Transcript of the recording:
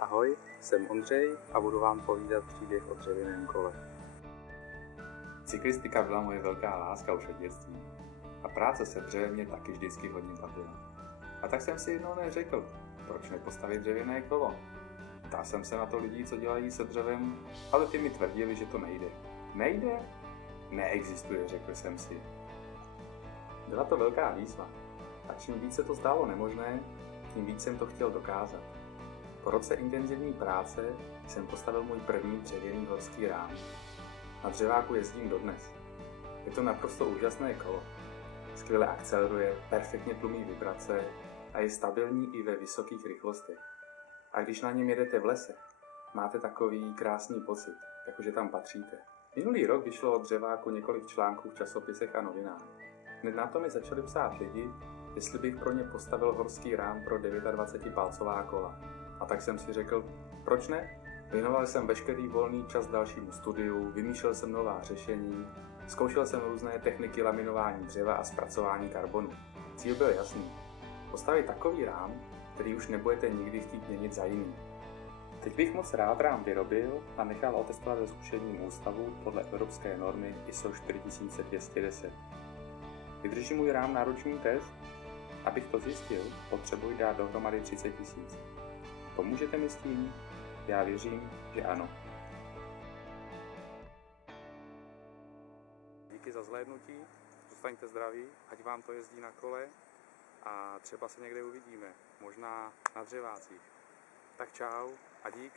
Ahoj, jsem Ondřej a budu vám povídat příběh o dřevěném kole. Cyklistika byla moje velká láska už od dětství. A práce se dřevem mě taky vždycky hodně bavila. A tak jsem si jednou řekl, proč nepostavit dřevěné kolo? Ptal jsem se na to lidí, co dělají se dřevem, ale ty mi tvrdili, že to nejde. Nejde? Neexistuje, řekl jsem si. Byla to velká výzva. A čím víc se to zdálo nemožné, tím víc jsem to chtěl dokázat. Po roce intenzivní práce jsem postavil můj první dřevěný horský rám. Na dřeváku jezdím dodnes. Je to naprosto úžasné kolo. Skvěle akceleruje, perfektně tlumí vibrace a je stabilní i ve vysokých rychlostech. A když na něm jedete v lese, máte takový krásný pocit, jakože tam patříte. Minulý rok vyšlo od dřeváku několik článků v časopisech a novinách. Hned na to mi začali psát lidi, jestli bych pro ně postavil horský rám pro 29-palcová kola. A tak jsem si řekl, proč ne? Věnoval jsem veškerý volný čas dalšímu studiu, vymýšlel jsem nová řešení, zkoušel jsem různé techniky laminování dřeva a zpracování karbonu. Cíl byl jasný. Postavit takový rám, který už nebudete nikdy chtít měnit za jiný. Teď bych moc rád rám vyrobil a nechal otestovat ve zkušebním ústavu podle evropské normy ISO 4210. Vydrží můj rám náročný test? Abych to zjistil, potřebuji dát dohromady 30 000. Pomůžete mi s tím? Já věřím, že ano. Díky za zhlédnutí, zůstaňte zdraví, ať vám to jezdí na kole a třeba se někde uvidíme, možná na dřevácích. Tak čau a dík.